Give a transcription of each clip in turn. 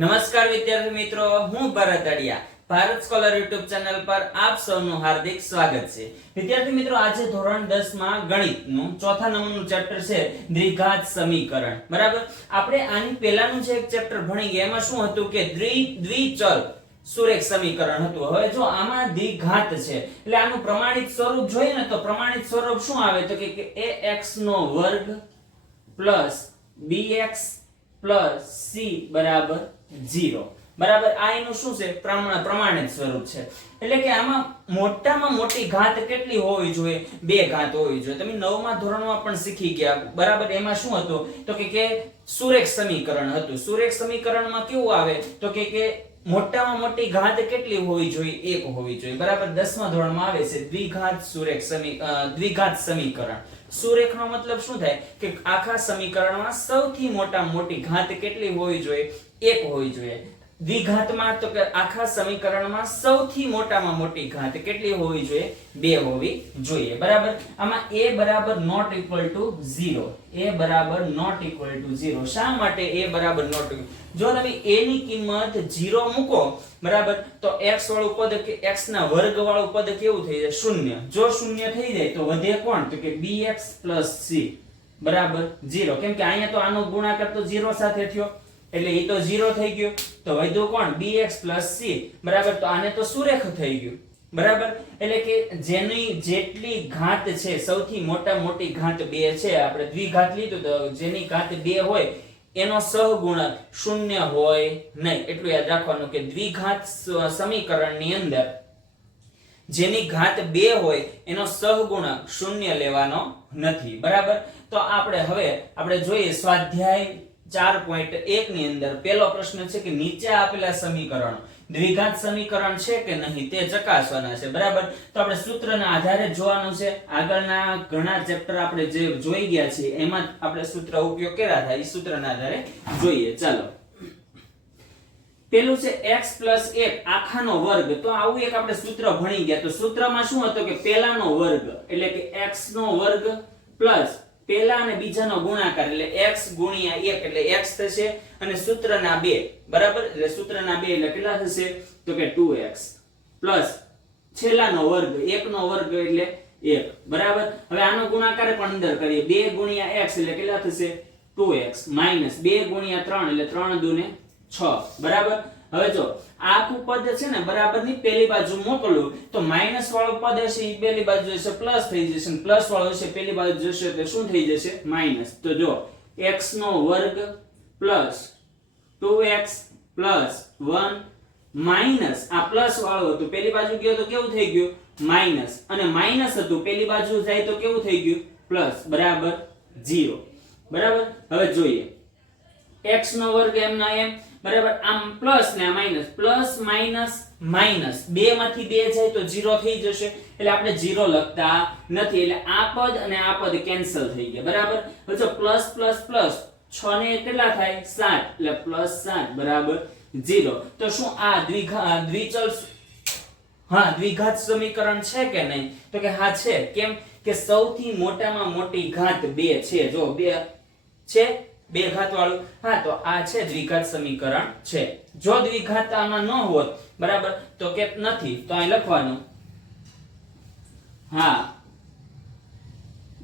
નમસ્કાર વિદ્યાર્થી મિત્રો, હું Bharat Adiya. Bharat scholar YouTube channel પર આપ સૌનું હાર્દિક સ્વાગત છે. વિદ્યાર્થી મિત્રો, આજે ધોરણ 10 માં ગણિતનું ચોથા નંબરનું ચેપ્ટર છે દ્વિઘાત સમીકરણ. બરાબર? આપણે આની પહેલાનું જે એક ચેપ્ટર ભણી ગયા એમાં શું હતું કે દ્વિ, દ્વિચલ સુરેખ સમીકરણ હતું. હવે જો આમાં દ્વિઘાત છે, એટલે આનું પ્રમાણિત સ્વરૂપ જોઈએ ને તો પ્રમાણિત સ્વરૂપ શું આવે તો કે ax નો વર્ગ પ્લસ bx પ્લસ c બરાબર? 0 બરાબર? આ એનું શું છે? પ્રમાણ, પ્રમાણિત સ્વરૂપ છે. એટલે કે આમાં મોટામાં મોટી ઘાત કેટલી હોવી જોઈએ? બે ઘાત હોવી જોઈએ. તમે નવમા ધોરણમાં પણ શીખી ગયા. બરાબર? એમાં શું હતું? તો કે કે સુરેખ સમીકરણ હતું. સુરેખ સમીકરણમાં કેવું આવે? તો કે કે મોટામાં મોટી ઘાત કેટલી હોવી જોઈએ? એક હોવી જોઈએ. બરાબર? દસમા ધોરણમાં આવે છે દ્વિઘાત સુરેખ સમી દ્વિઘાત સમીકરણ. સુરેખનો મતલબ શું થાય? કે આખા સમીકરણમાં સૌથી મોટા મોટી ઘાત કેટલી હોવી જોઈએ? એક હોવી જોઈએ. દ્વિઘાતમાં તો કે આખા સમીકરણમાં સૌથી મોટામાં મોટી ઘાત કેટલી હોવી જોઈએ? બે હોવી જોઈએ. બરાબર? આમાં a બરાબર નોટ ઇક્વલ ટુ 0 a બરાબર નોટ ઇક્વલ ટુ 0 શા માટે a બરાબર નોટ જો તમે a ની કિંમત 0 મૂકો, બરાબર, તો x વાળું પદ કે x ના વર્ગ વાળું પદ કેવું થઈ જાય? શૂન્ય. જો શૂન્ય થઈ જાય, તો વધે કોણ? તો કે bx c. બરાબર? 0 કેમ કે અહીંયા તો આનો ગુણાકાર તો 0 સાથે થયો. એટલે એ તો 0 થઈ ગયો. તો વધ્યો કોણ? Bx c. બરાબર? તો આને તો સુરેખ થઈ ગયું. બરાબર? એટલે કે જેની જેટલી ઘાત છે, સૌથી મોટા મોટી ઘાત બે છે. આપણે દ્વિઘાત લીધું તો જેની ઘાત બે હોય, એનો સહગુણક શૂન્ય હોય નહીં. એટલું યાદ રાખવાનું કે દ્વિઘાત સમીકરણની અંદર જેની ઘાત બે હોય, એનો સહગુણક શૂન્ય લેવાનો નથી. બરાબર? તો આપણે હવે, આપણે જોઈએ સ્વાધ્યાય ચાર પોઈન્ટ એક ની અંદર પહેલો પ્રશ્ન છે કે નીચે આપેલા સમીકરણ દ્વિઘાત સમીકરણ છે કે નહીં તે ચકાસવાના છે. બરાબર? તો આપણે સૂત્રના આધારે જોવાનું છે. આગળના ઘણા ચેપ્ટર આપણે જે જોઈ ગયા છે, એમાં આપણે સૂત્ર ઉપયોગ કર્યા હતા એ સૂત્રના આધારે જોઈએ. ચાલો. પેલું છે x પ્લસ એક, આખાનો વર્ગ. તો આવું એક આપણે સૂત્ર ભણી ગયા. તો સૂત્રમાં શું હતું કે પહેલાનો વર્ગ, એટલે કે x નો વર્ગ પ્લસ પહેલા અને બીજાનો ગુણાકાર એટલે x ગુણ્યા 1 એટલે x થશે અને સૂત્રના 2 બરાબર? એટલે સૂત્રના 2 એટલે કેટલા થશે તો કે 2x પ્લસ છેલ્લાનો વર્ગ 1 નો વર્ગ એટલે 1 બરાબર? હવે આનો ગુણાકાર પણ અંદર કરીએ. 2 ગુણ્યા x એટલે કેટલા થશે 2x માઇનસ 2 ગુણ્યા 3 એટલે 3 દુને 6 બરાબર? હવે જો આખું પદ છે ને બરાબરની પેલી બાજુ મોકલું, તો માઇનસ વાળો પદ હશે એ પેલી બાજુ હશે પ્લસ થઈ જશે પ્લસ વાળો હશે, પહેલી બાજુ જશે તો શું થઈ જશે? માઇનસ તો જો, x નો વર્ગ પ્લસ 2x પ્લસ 1 માઇનસ આ પ્લસ વાળું હતું, પહેલી બાજુ ગયો તો કેવું થઈ ગયું? માઇનસ અને માઇનસ હતું પેલી બાજુ જાય તો કેવું થઈ ગયું? પ્લસ બરાબર 0 બરાબર? હવે જોઈએ. x નો વર્ગ એમ ના એમ બરાબર? આમ પ્લસ ને આ માઇનસ પ્લસ માઇનસ માઇનસ બે માંથી બે જાય તો 0 થઈ જશે. એટલે આપણે 0 લખતા નથી. એટલે આ પદ અને આ પદ કેન્સલ થઈ ગયા. બરાબર? જો પ્લસ પ્લસ પ્લસ છ ને કેટલા થાય? સાત. એટલે પ્લસ સાત. બરાબર? 0 તો શું આ દ્વિઘા દ્વિચલ હા, દ્વિઘાત સમીકરણ છે કે નહીં? તો કે હા, છે. કેમ? કે સૌથી મોટામાં મોટી ઘાત બે છે. જો બે છે બે ઘાત વાળું હા, તો આ છે દ્વિઘાત સમીકરણ છે. જો દ્વિઘાત આમાં ન હોત, બરાબર, તો કે નથી, તો અહીં લખવાનું. હા.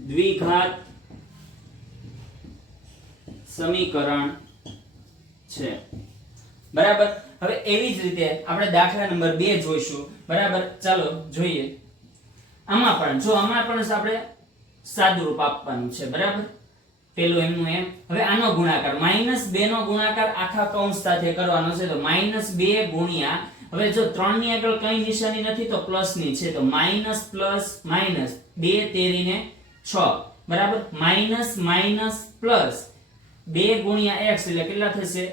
દ્વિઘાત સમીકરણ છે. બરાબર? હવે એવી જ રીતે આપણે દાખલા નંબર બે જોઈશું. બરાબર? ચાલો, જોઈએ. આમાં પણ, જો આમાં પણ આપણે સાદુરૂપ આપવાનું છે, બરાબર? પેલું એમનું એમ. હવે આનો ગુણાકાર, માઇનસ બે નો ગુણાકાર આખા કૌંસ સાથે કરવાનો છે, તો માઇનસ બે ગુણ્યા, હવે જો ત્રણની આગળ કઈ નિશાની નથી, તો પ્લસની છે, તો માઇનસ પ્લસ માઇનસ બે તેરીને છ. બરાબર? માઇનસ માઇનસ પ્લસ બે ગુણ્યા એક્સ, એટલે કેટલા થશે?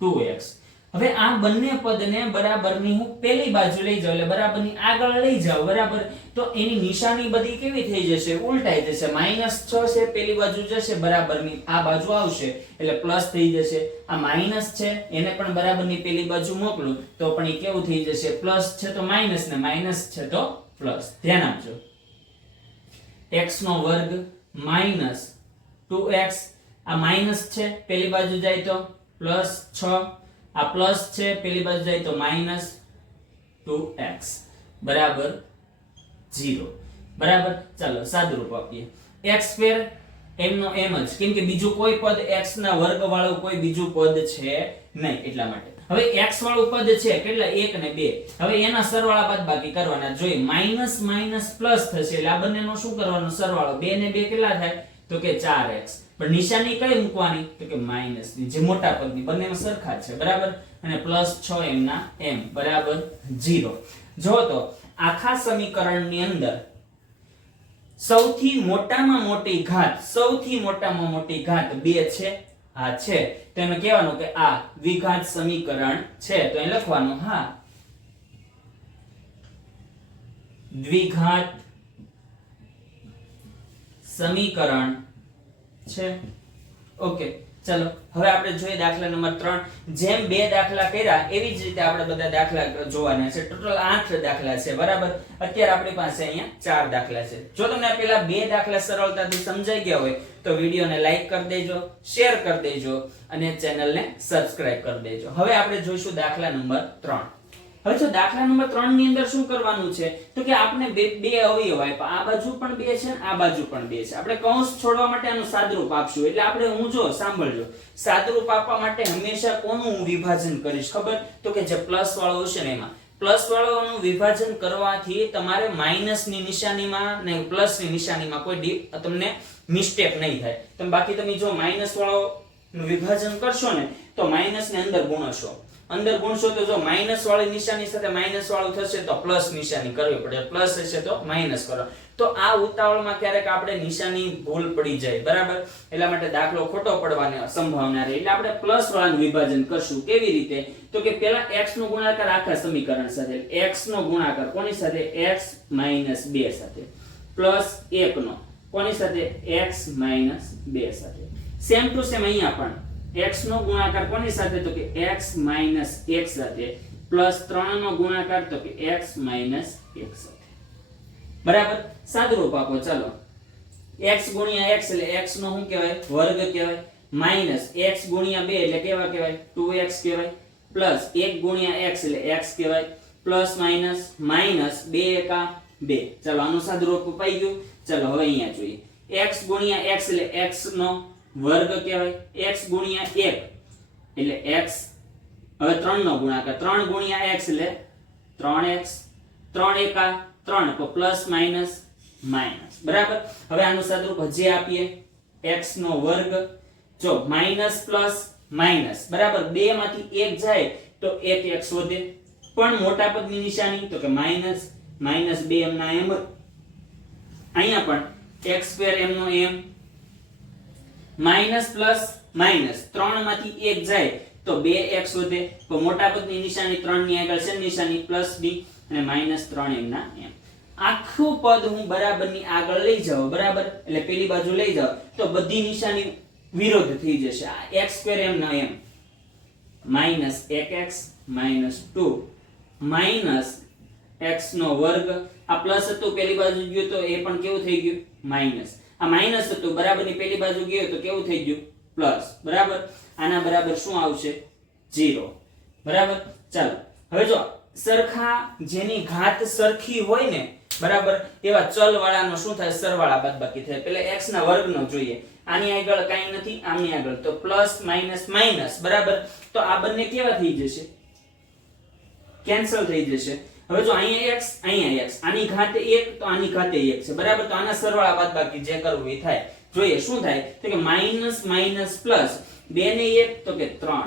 2x હવે આ બંને પદને બરાબરની હું પેલી બાજુ લઈ જાઉં એટલે બરાબરની આગળ લઈ જાઉં, બરાબર? તો એની નિશાની બધી કેવી થઈ જશે? ઉલટાઈ જશે. માઇનસ છ છે, પેલી બાજુ જશે, બરાબરની આ બાજુ આવશે, એટલે પ્લસ થઈ જશે. આ માઇનસ છે, એને પણ બરાબરની પેલી બાજુ મોકલું, તો પણ એ કેવું થઈ જશે? પ્લસ છે તો માઇનસ ને માઇનસ છે તો પ્લસ. ધ્યાન આપજો. x નો વર્ગ માઇનસ 2x આ માઇનસ છે, પેલી બાજુ જાય તો પ્લસ 6 આ પ્લસ છે, પેલી બાજુ જાય તો માઇનસ ટુ એક્સ. બરાબર ઝીરો. બરાબર? ચાલો, સાદુરૂપ આપીએ. એક્સ સ્ક્વેર એમનો એમ જ. કેમ કે બીજું કોઈ પદ x ના વર્ગ વાળું કોઈ બીજું પદ છે નહીં એટલા માટે. હવે x વાળું પદ છે કેટલા? 1 ને 2 હવે એના સરવાળા બાદ બાકી કરવાના. જોઈએ માઇનસ માઇનસ પ્લસ થશે એટલે આ બંનેનો શું કરવાનો? સરવાળો 2 ને 2 કેટલા થાય? તો કે 4x પણ નિશાની કઈ મૂકવાની? તો કે માઇનસની. જે મોટા પદની, બંનેમાં સરખા છે, બરાબર? અને પ્લસ 6 એમ ના m બરાબર? 0 જો તો, આખા સમીકરણની અંદર સૌથી મોટામાં મોટી ઘાત, સૌથી મોટામાં મોટી ઘાત બે છે? આ છે. તો એમ કહેવાનું કે આ દ્વિઘાત સમીકરણ છે. તો એ લખવાનું, હા. દ્વિઘાત સમીકરણ છે? ઓકે ચલો. હવે આપણે જોઈએ દાખલા નંબર ત્રણ. જેમ બે દાખલા કર્યા, એવી જ રીતે આપણે બધા દાખલા જોવાના છે. ટોટલ આઠ દાખલા છે, બરાબર? અત્યારે આપણી પાસે અહીંયા ચાર દાખલા છે. જો તમને પેલા બે દાખલા સરળતાથી સમજાઈ ગયા હોય, તો વિડીયોને લાઈક કરી દેજો, શેર કરી દેજો, અને ચેનલને સબસ્ક્રાઇબ કરી દેજો. હવે આપણે જોઈશું દાખલા નંબર 3 હવે જો દાખલા નંબર 3 ની અંદર શું કરવાનું છે? તો કે આપણે બે બે અવયવ આપ્યા આ બાજુ પણ બે છે આ બાજુ પણ બે છે. આપણે કૌંસ છોડવા માટે આનું સાદરૂપ આપશું. એટલે આપણે હું જો, સાંભળજો. સાદરૂપ આપવા માટે હંમેશા કોનું હું વિભાજન કરીશ, ખબર? તો કે જે પ્લસ વાળો હશે ને એમાં. પ્લસ વાળાનું વિભાજન કરવાથી તમારે માઇનસની નિશાનીમાં ને પ્લસની નિશાનીમાં કોઈ તમને મિસ્ટેક નહીં થાય. તમે બાકી તમે જો માઇનસ વાળો વિભાજન કરશો ને, તો માઇનસ ને અંદર ગુણશો. અંદર ગુણશો તો જો માઇનસ વાળી નિશાની સાથે માઇનસ વાળું થશે તો પ્લસ નિશાની કરવી પડે. પ્લસ હશે તો માઇનસ કરો. તો આ ઉતાવળમાં ક્યારેક આપણે નિશાની ભૂલ પડી જાય. બરાબર? એટલા માટે દાખલો ખોટો પડવાની સંભાવના રહે. એટલે આપણે પ્લસ વાળાનું વિભાજન કરશું કેવી રીતે? તો કે પહેલા x નો ગુણાકાર આખા સમીકરણ સાથે. x નો ગુણાકાર કોની સાથે? x 2 સાથે. પ્લસ 1 નો. કોની સાથે? x 2 સાથે. સેમ ટુ સેમ અહીંયા પણ. X નો ગુણાકાર કોની સાથે? તો કે x 1 સાથે. પ્લસ 3 નો ગુણાકાર તો કે x 1 સાથે. બરાબર? સાદુરૂપ આપો, ચાલો. X ગુણ્યા x એટલે x નો શું કહેવાય? વર્ગ કહેવાય. માઇનસ x ગુણ્યા 2 એટલે કેવા કહેવાય? 2x કહેવાય. પ્લસ 1 ગુણ્યા x એટલે x કહેવાય. પ્લસ માઇનસ માઇનસ 2 એકા 2 ચાલો, આનું સાદુરૂપ અપાઈ ગયું. ચાલો, હવે અહીંયા જોઈએ. X ગુણ્યા x એટલે x નો વર્ગ કહેવાય x ગુણ્યા 1 એટલે x, હવે 3 નો ગુણાકાર 3 ગુણ્યા x એટલે 3x 3 એકા 3 તો પ્લસ માઇનસ માઇનસ બરાબર? હવે આનું સાદુરૂપ હજી આપીએ. x નો વર્ગ, જો માઇનસ પ્લસ માઇનસ બરાબર? બે માંથી એક જાય તો એક x વધે. પણ મોટા પદની નિશાની, તો કે માઇનસ માઇનસ બે એમના એમ અહીંયા પણ એક્સ સ્ક્વેર એમનો એમ માઇનસ પ્લસ માઇનસ. ત્રણમાંથી એક જાય તો બે એક્સ વધે. તો મોટા પદની નિશાની ત્રણની આગળ છે. નિશાની પ્લસ બી અને માઇનસ ત્રણ એમના એમ. આખું પદ હું બરાબરની આગળ લઈ જાઉં, બરાબર? એટલે પેલી બાજુ લઈ જાઉં, તો બધી નિશાની વિરોધ થઈ જશે. આ એક્સ સ્ક્વેર એમ ના એમ. માઇનસ એક x, minus two. Minus x નો વર્ગ. આ પ્લસ હતું, પેલી બાજુ ગયું તો એ પણ કેવું થઈ ગયું? માઇનસ. આ માઇનસ હતું બરાબરની પેલી બાજુ ગયો તો કેવું થઈ ગયું? પ્લસ બરાબર? આના બરાબર શું આવશે? 0 બરાબર? ચાલો. હવે જો, સરખા જેની ઘાત સરખી હોય ને, બરાબર, એવા ચલ વાળાનો શું થાય? સરવાળા બાદબાકી થાય. પેલા x ના વર્ગનો જોઈએ. આની આગળ કાંઈ નથી, આની આગળ. તો પ્લસ માઇનસ માઇનસ બરાબર? તો આ બંને કેવા થઈ જશે? કેન્સલ થઈ જશે. હવે જો અહીંયા x અહીંયા x. આની ઘાત 1 તો આની ઘાત 1 છે. બરાબર? તો આના સરવાળા બાદબાકી જે કરવું એ થાય. જોઈએ, શું થાય? તો કે માઇનસ માઇનસ પ્લસ 2 ને 1 તો કે 3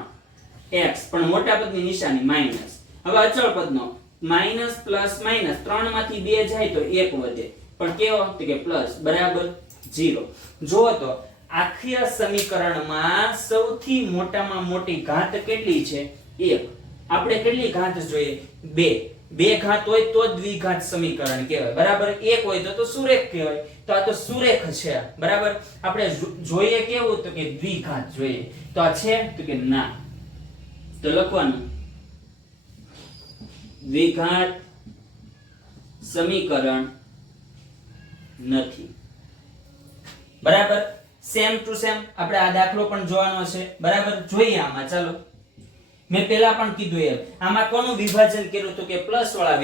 x. પણ મોટા પદની નિશાની માઇનસ હવે અચળ પદનો. માઇનસ પ્લસ માઇનસ 3 માંથી 2 જાય તો 1 વધે. પણ કેવો? તો કે પ્લસ. બરાબર? 0 જુઓ તો, આખી સમીકરણમાં સૌથી મોટામાં મોટી ઘાત કેટલી છે? 1 આપણે કેટલી ઘાત જોઈએ? 2 બે ઘાત હોય તો દ્વિઘાત સમીકરણ કહેવાય. બરાબર? એક હોય તો તો સુરેખ કહેવાય. તો આ તો સુરેખ છે. બરાબર? આપણે જોઈએ કેવું? તો કે દ્વિઘાત જોઈએ. તો આ છે? તો કે ના. તો લખવાનું. દ્વિઘાત સમીકરણ નથી. બરાબર? સેમ ટુ સેમ આપણે આ દાખલો પણ જોવાનો છે. બરાબર? જોઈએ આમાં. ચાલો. મેં પહેલા પણ કીધું એમ. આમાં કોનું વિભાજન કર્યું હતું કે પ્લસ વાળા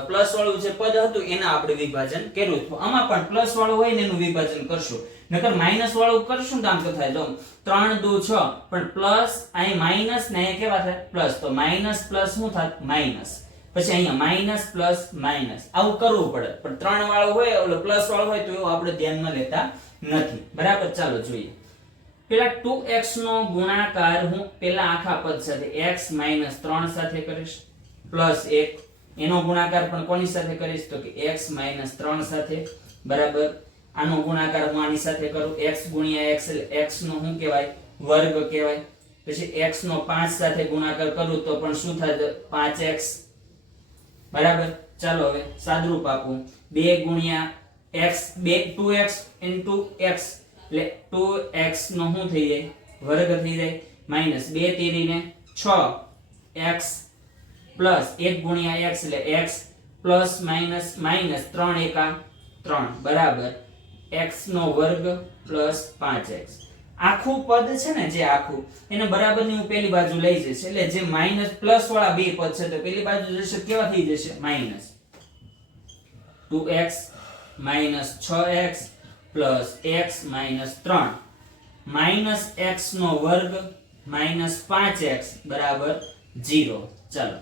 પ્લસ વાળું જે પદ હતું એના આપણે વિભાજન કર્યું હતું. આમાં પણ પ્લસ વાળું હોય ને એનું વિભાજન કરશું. નકર માઇનસ વાળું કરશું તો આમ તો થાય. જો ત્રણ, દુ, છ. પણ પ્લસ અહીં માઇનસ ને અહીંયા કેવા થાય? પ્લસ. તો માઇનસ પ્લસ શું થાય? માઇનસ. પછી અહીંયા માઇનસ પ્લસ માઇનસ. આવું કરવું પડે. પણ ત્રણ વાળું હોય, ઓલો પ્લસ વાળું હોય તો એવું આપણે ધ્યાનમાં લેતા નથી. બરાબર? ચાલો, જોઈએ. પેલા 2x નો ગુણાકાર હું પેલા આખા પદ સાથે x 3 સાથે કરીશ, પ્લસ 1 એનો ગુણાકાર પણ કોની સાથે કરીશ? તો કે x 3 સાથે. બરાબર? આનો ગુણાકાર હું આની સાથે કરું? x ગુણ્યા એટલે x નો શું કહેવાય? વર્ગ કહેવાય. પછી x નો 5 સાથે ગુણાકાર કરું તો પણ શું થાય 5x બરાબર? ચાલો હવે સાદરૂપ આપું. 2 ગુણ્યા x 2 2x x એટલે ટુ એક્સ નો શું થઈ જાય? વર્ગ થઈ જાય. માઇનસ 2 તેરીને 6x પ્લસ એક ગુણ્યા એક્સ એટલે એક્સ પ્લસ માઇનસ માઇનસ ત્રણ એકા ત્રણ. બરાબર. એક્સ નો વર્ગ પ્લસ પાંચ એક્સ. આખું પદ છે ને જે આખું, એને બરાબરની હું પેલી બાજુ લઈ જઈશ. એટલે જે માઇનસ પ્લસ વાળા બે પદ છે તો પેલી બાજુ જશે, કેવા થઈ જશે? Minus. 2x minus 6x plus x minus 3 minus x નો વર્ગ માઇનસ 5x બરાબર ઝીરો. ચાલો.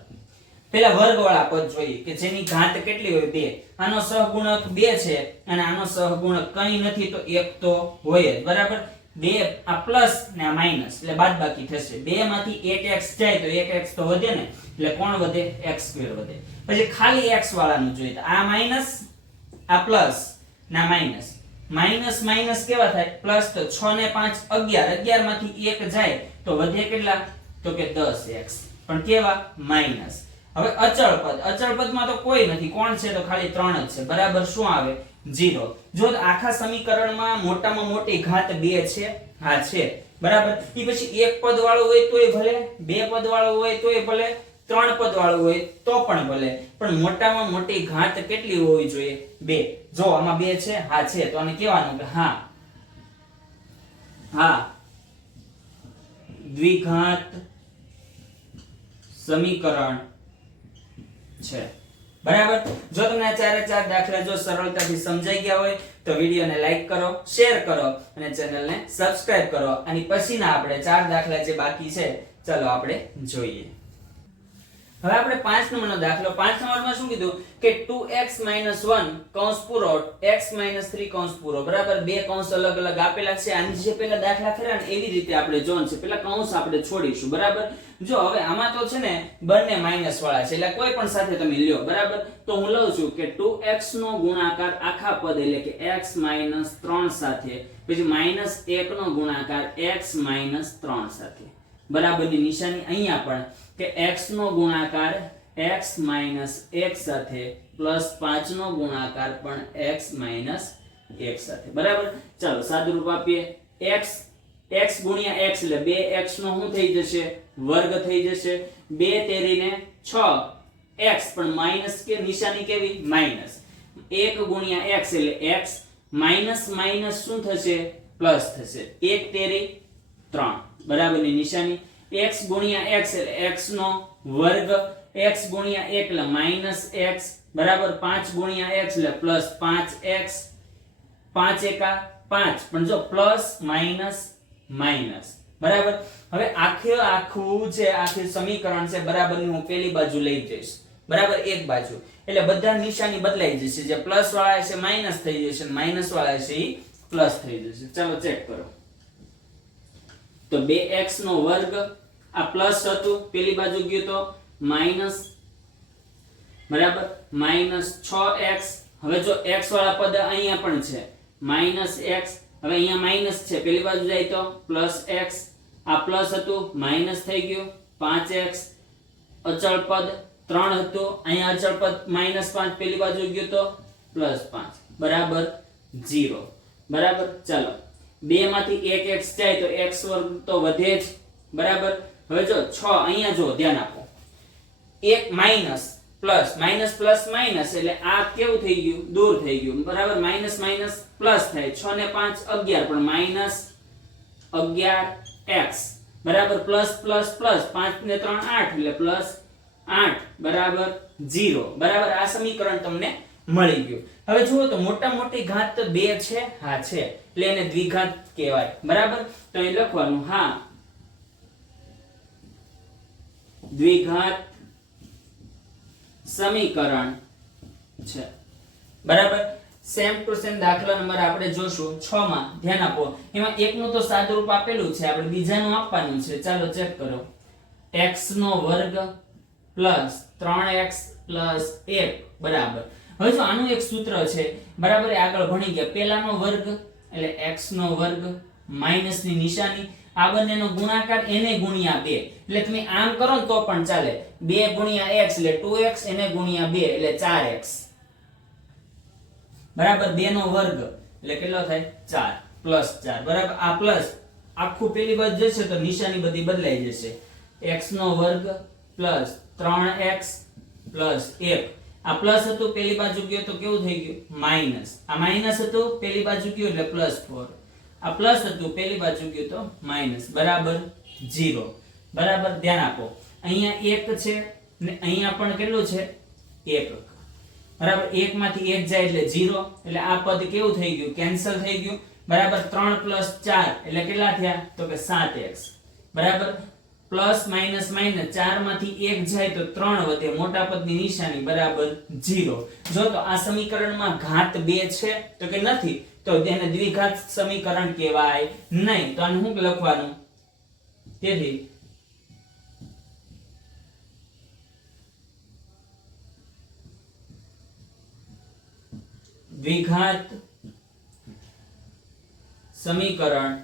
પેલા વર્ગવાળા પદ જોઈએ કે જેની ઘાત કેટલી હોય બે. આનો સહગુણક બે છે અને આનો સહગુણક કંઈ નથી તો એક તો હોય જ. બરાબર? બે આ પ્લસ ને આ માઇનસ. એટલે બાદ બાકી થશે. બે માંથી એક એક્સ જાય તો એક એક્સ તો વધે ને? એટલે કોણ વધે? એક્સ સ્ક્વેર વધે. પછી ખાલી એક્સ વાળાનું જોઈએ તો આ માઇનસ, આ પ્લસ ના માઇનસ માઇનસ માઇનસ કેવા થાય? પ્લસ તો 6 ને 5 11 11 માંથી 1 જાય તો વધે કેટલા? તો કે 10x પણ કેવા? માઇનસ હવે અચળ પદ. અચળ પદમાં તો કોઈ નથી. કોણ છે? તો ખાલી 3 જ છે. બરાબર શું આવે? 0 જો આખા સમીકરણમાં મોટામાં મોટી ઘાત 2 છે હા છે. બરાબર? ઈ પછી એક પદ વાળો હોય તોય ભલે, બે પદ વાળો હોય તોય ભલે ત્રણ પદ વાળું હોય તો પણ ભલે. પણ મોટામાં મોટી ઘાત કેટલી હોવી જોઈએ? બે. જો આમાં બે છે, હા છે, તો આને કહેવાનું કે હા. હા. દ્વિઘાત સમીકરણ છે. બરાબર? જો તમને ચારે ચાર દાખલા જો સરળતાથી સમજાઈ ગયા હોય, તો વિડીયોને લાઈક કરો, શેર કરો અને ચેનલને સબસ્ક્રાઇબ કરો. અને પછીના આપણે ચાર દાખલા જે બાકી છે, ચલો આપણે જોઈએ. હવે આપણે પાંચ નંબરનો દાખલો, પાંચ નંબરમાં શું કીધું? કે 2x 1 કૌંસ પૂરો x 3 કૌંસ પૂરો, બરાબર? બે કૌંસ અલગ અલગ આપેલા છે. આની જે પેલા દાખલા કર્યા ને, એવી રીતે આપણે જોન છે. પેલા કૌંસ આપણે છોડીશું, બરાબર? જો હવે આમાં તો છે ને, બંને માઇનસ વાળા છે, એટલે કોઈ પણ સાથે તમે લ્યો, બરાબર? તો હું લઉં છું કે 2x નો ગુણાકાર આખા પદ એટલે કે x 3 સાથે, પછી માઇનસ 1 નો ગુણાકાર x 3 સાથે. બરાબરની નિશાની અહીંયા પણ કે x નો ગુણાકાર x 1 સાથે પ્લસ 5 નો ગુણાકાર પણ x 1 સાથે. બરાબર? ચાલો, સાદુરૂપ આપીએ. x x ગુણ્યા x એટલે 2x નો શું થઈ જશે? વર્ગ થઈ જશે. 2 તેરીને 6 x પણ માઇનસ કે નિશાની કેવી? માઇનસ 1 ગુણ્યા x એટલે x માઇનસ માઇનસ શું થશે? પ્લસ થશે. 1 તેરી 3 બરાબરની નિશાની. x ગુણ્યા x એટલે x નો વર્ગ. x ગુણ્યા 1 એટલે માઇનસ x. બરાબર 5 ગુણ્યા x એટલે પ્લસ 5x 5 એકા 5 પણ જો પ્લસ માઇનસ માઇનસ બરાબર? હવે આખે આખું જે આખું સમીકરણ છે બરાબરની હું પેલી બાજુ લઈ જઈશ. બરાબર? એક બાજુ. એટલે બધા નિશાની બદલાઈ જશે. જે પ્લસ વાળા છે માઇનસ થઈ જશે માઇનસ વાળા છે એ પ્લસ થઈ જશે. ચાલો ચેક કરો. તો 2x નો વર્ગ આ પ્લસ હતું, પેલી બાજુ ગયું તો માઇનસ બરાબર? માઇનસ 6x હવે જો x વાળા પદ અહીંયા પણ છે. માઇનસ એક્સ હવે અહીંયા માઇનસ છે. પેલી બાજુ જાય તો પ્લસ એક્સ આ પ્લસ હતું માઇનસ થઈ ગયું, પાંચ એક્સ અચળ પદ ત્રણ હતું, અહીંયા અચળ પદ માઇનસ પાંચ, પેલી બાજુ ગયું તો પ્લસ પાંચ. બરાબર? જીરો બરાબર? ચાલો. બે માંથી એક એક્સ જાય તો x વર્ગ તો વધે જ, બરાબર? હવે જો 6 અહીંયા જો ધ્યાન આપો. એક minus plus minus plus minus એટલે આ કેવું થઈ ગયું? દૂર થઈ ગયું. બરાબર? માઇનસ માઇનસ પ્લસ થાય. 6 ને 5 11 પણ માઇનસ 11x બરાબર? Plus plus plus. પાંચ ને ત્રણ આઠ એટલે પ્લસ આઠ. બરાબર? ઝીરો. બરાબર? આ સમીકરણ તમને મળી ગયું. હવે જુઓ તો મોટા મોટી ઘાત તો બે છે. હા, છે. એટલે એને દ્વિઘાત કહેવાય. બરાબર? તો એ લખવાનું, હા. દ્વિઘાત સમીકરણ છે. બરાબર? સેમ ટુ સેમ દાખલા નંબર આપણે જોશું. 6 માં, ધ્યાન આપો. એમાં એકનું તો સાદુરૂપ આપેલું છે. આપણે બીજાનું આપવાનું છે. ચાલો ચેક કરો. x નો વર્ગ પ્લસ 3x પ્લસ 1 બરાબર. હવે જો આનું એક સૂત્ર છે, બરાબર આગળ ભણી ગયા. પહેલાનો વર્ગ એટલે x નો વર્ગ માઇનસની નિશાની. આ બંનેનો ગુણાકાર એને ગુણ્યા 2 એટલે તમે આમ કરો તો પણ ચાલે. 2 ગુણ્યા x એટલે 2x એને ગુણ્યા 2 એટલે 4x બરાબર 2 નો વર્ગ એટલે કેટલો થાય? 4 પ્લસ 4 બરાબર આ પ્લસ આખું પેલી બાજુ જશે તો નિશાની બધી બદલાઈ જશે. x નો વર્ગ પ્લસ 3x પ્લસ 1 આ પ્લસ હતું, પેલી બાજુ ગયો તો કેવું થઈ ગયું? માઇનસ આ માઇનસ હતું, પેલી બાજુ ગયો એટલે પ્લસ 4 આ પ્લસ હતું, પેલી બાજુ ગયો તો માઇનસ બરાબર? 0 બરાબર? ધ્યાન આપો. અહીંયા 1 છે ને અહીંયા પણ કેટલું છે? 1 બરાબર? 1 માંથી 1 જાય એટલે 0 એટલે આ પદ કેવું થઈ ગયું? કેન્સલ થઈ ગયું. બરાબર? 3 4 એટલે કેટલા થયા? તો કે 7x બરાબર? પ્લસ માઇનસ માઇનસ ચારમાંથી એક જાય તો ત્રણ વધે. મોટા પદની નિશાની બરાબર જીરો જો તો આ સમીકરણમાં ઘાત બે છે તો કે નથી, તો તેને દ્વિઘાત સમીકરણ કહેવાય નહીં. તો આને શું લખવાનું? તેથી દ્વિઘાત સમીકરણ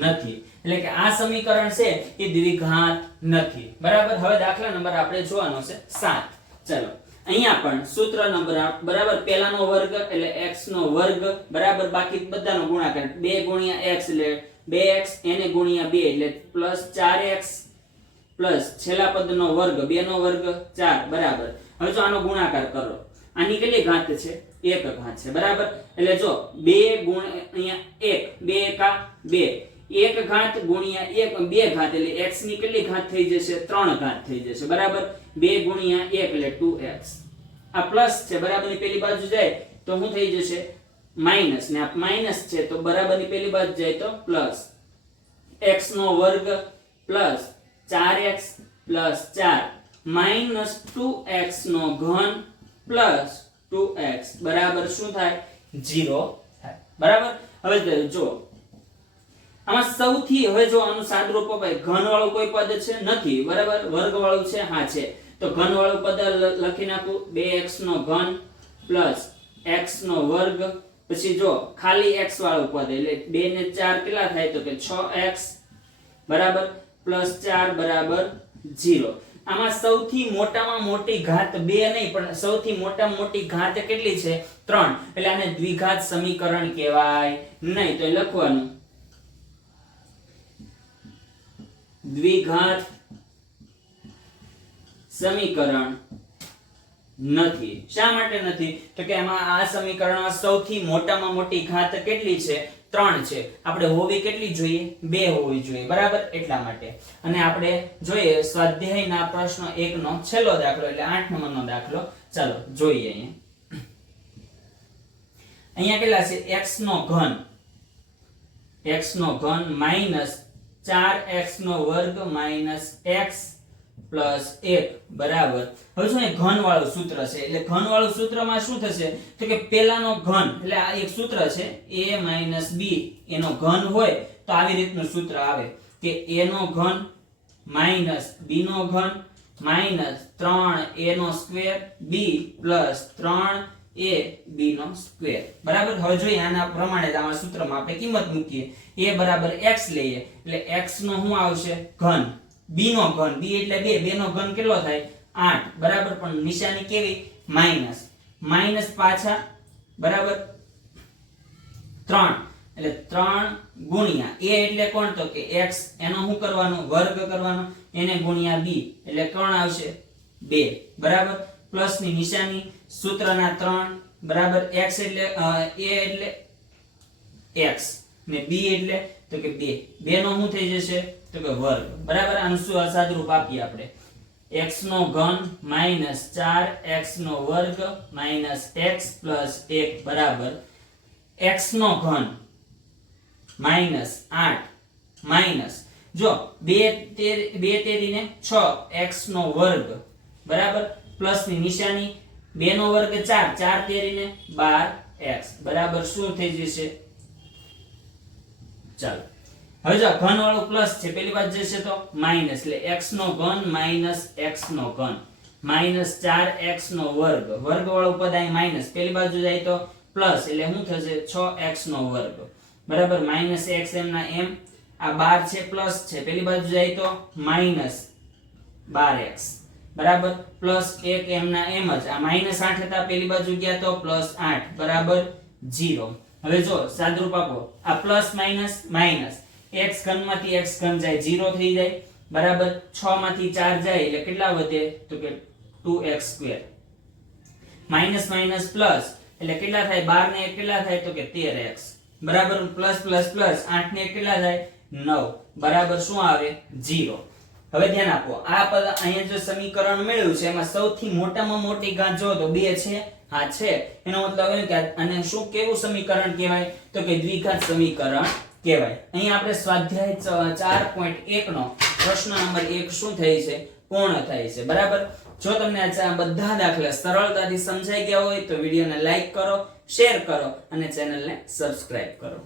નથી. એટલે કે આ સમીકરણ છે એ દ્વિઘાત નથી. બરાબર? હવે દાખલા નંબર આપણે જોવાનો છે 7 ચલો. અહીંયા પણ સૂત્ર નંબર બરાબર? પહેલાનો વર્ગ એટલે x નો વર્ગ, બરાબર? બાકી બધાનો ગુણાકાર. 2 ગુણ્યા x એટલે 2x એને ગુણ્યા 2 એટલે પ્લસ 4x પ્લસ છેલ્લા પદનો વર્ગ 2 નો વર્ગ 4 બરાબર? હવે જો આનો ગુણાકાર કરો. આની કેટલી ઘાત છે? એક ઘાત છે. બરાબર? એટલે જો 2 ગુણ અહીંયા 1 2 એકા 2 એક ઘાત ગુણ્યા એક બે ઘાત એટલે x ની કેટલી ઘાત થઈ જશે? ત્રણ ઘાત થઈ જશે. બરાબર? બે ગુણ્યા એક એટલે ટુ એક્સ. આ પ્લસ છે, બરાબરની પેલી બાજુ જાય તો શું થઈ જશે? માઇનસ. ને આ માઇનસ છે તો બરાબરની પેલી બાજુ જાય તો પ્લસ. એક્સ નો વર્ગ પ્લસ ચાર એક્સ પ્લસ ચાર. માઇનસ 2x નો ઘન પ્લસ ટુ એક્સ. બરાબર શું થાય? જીરો થાય. બરાબર? હવે જો આમાં સૌથી હવે જો આનું સાદરૂપ અપાય ઘન વાળું કોઈ પદ છે નથી, બરાબર? વર્ગ વાળું છે, હા છે. તો ઘન વાળું પદ લખી નાખું. બે એક્સ નો ઘન પ્લસ એક્સ નો વર્ગ. પછી જો ખાલી એક્સ વાળું પદ, એટલે બે ને ચાર કેટલા થાય? તો કે છ એક્સ, બરાબર? પ્લસ ચાર બરાબર ઝીરો. આમાં સૌથી મોટામાં મોટી ઘાત બે નહીં, પણ સૌથી મોટામાં મોટી ઘાત કેટલી છે? ત્રણ. એટલે આને દ્વિઘાત સમીકરણ કહેવાય. નહીં, તો લખવાનું. દ્વિઘાત સમીકરણ નથી. શા માટે નથી? તો કે એમાં આ સમીકરણમાં સૌથી મોટામાં મોટી ઘાત કેટલી છે? ત્રણ છે. આપણે હોવી કેટલી જોઈએ? બે હોવી જોઈએ. બરાબર? એટલા માટે. અને આપણે જોઈએ સ્વાધ્યાયના પ્રશ્ન એકનો છેલ્લો દાખલો એટલે આઠ નંબરનો દાખલો. ચાલો, જોઈએ અહીંયા. અહીંયા કેટલા છે? x નો ઘન. x નો ઘન માઇનસ ચાર એક્સ નો વર્ગ માઇનસ એક્સ પ્લસ એક. બરાબર. હવે શું ઘન વાળું સૂત્ર છે. એટલે ઘન વાળું સૂત્રમાં શું થશે? તો કે પેલાનો ઘન, એટલે આ એક સૂત્ર છે a માઇનસ બી, એનો ઘન હોય, તો આવી રીતનું સૂત્ર આવે. કે a નો ઘન માઇનસ બી નો ઘન માઇનસ ત્રણ a નો સ્ક્વેર બી પ્લસ ત્રણ a, b નો સ્ક્વેર બરાબર? હવે જોઈએ આના પ્રમાણે જ આમાં સૂત્રમાં આપણે કિંમત મૂકીએ. A બરાબર x લઈએ. એટલે x નો શું આવશે? ઘન. B નો ઘન. B એટલે 2 2 નો ઘન કેટલો થાય? 8 બરાબર? પણ નિશાની કેવી? માઇનસ. માઇનસ પાછા, બરાબર? 3 એટલે 3 ગુણ્યા. A એટલે કોણ? તો કે x. એનો શું કરવાનો? વર્ગ કરવાનો. એને ગુણ્યા b. એટલે કોણ આવશે? 2 બરાબર? પ્લસની નિશાની, સૂત્રના 3 બરાબર x એટલે એ એટલે x ને b એટલે તો કે 2 2 નો શું થઈ જશે? તો કે વર્ગ. બરાબર? આનું શું અસાદરૂપ આપીએ આપણે? x નો ઘન માઇનસ ચાર એક્સ નો વર્ગ માઇનસ એક્સ પ્લસ એક. બરાબર? x નો ઘન માઇનસ આઠ માઇનસ જો બે તેર, બે તેરીને છ એક્સ નો વર્ગ. બરાબર? પ્લસની નિશાની બે નો વર્ગ ચાર ચાર તેરીને બાર એક્સ. બરાબર શું થઈ જશે? ચાલો. હવે જો ઘન વાળો પ્લસ છે પેલી બાજુ જશે તો માઇનસ. એટલે એક્સ નો ઘન માઇનસ એક્સ નો ઘન. માઇનસ ચાર એક્સ નો વર્ગ. વર્ગ વાળો પદ અહીં માઇનસ. પેલી બાજુ જાય તો પ્લસ. એટલે શું થશે? છ એક્સ નો વર્ગ. બરાબર? માઇનસ એક્સ એમના એમ. આ બાર છે, પ્લસ છે. પેલી બાજુ જાય તો માઇનસ બાર એક્સ. બરાબર? પ્લસ એક એમના એમ જ. આ માઇનસ આઠ હતા, પેલી બાજુ ગયા તો પ્લસ આઠ. બરાબર? જીરો હવે જો, સાદરૂપ આપો. આ પ્લસ માઇનસ માઇનસ એક્સ ઘનમાંથી એક્સ ઘન જાય જીરો થઈ જાય. બરાબર? છ માંથી ચાર જાય, એટલે કેટલા વધે? તો કે two x square. Minus minus plus એટલે કેટલા થાય? બાર ને કેટલા થાય? તો કે તેર એક્સ. બરાબર? Plus plus plus. આઠ ને કેટલા થાય? નવ. બરાબર શું આવે? જીરો હવે ધ્યાન આપો, આ પદ અહીંયા જે સમીકરણ મેળવ્યું છે, એમાં સૌથી મોટામાં મોટી ગાંઠ જો તો બે છે, હા છે. એનો મતલબ એ કે અને શું કેવું સમીકરણ કહેવાય? તો કે દ્વિઘાત સમીકરણ કહેવાય. અહીં આપણે સ્વાધ્યાય ચાર પોઈન્ટ એક નો પ્રશ્ન નંબર એક શું થઈ છે? પૂર્ણ થાય છે. બરાબર? જો તમને આ બધા દાખલા સરળતાથી સમજાઈ ગયા હોય તો વિડીયોને લાઈક કરો, શેર કરો અને ચેનલને સબસ્ક્રાઇબ કરો.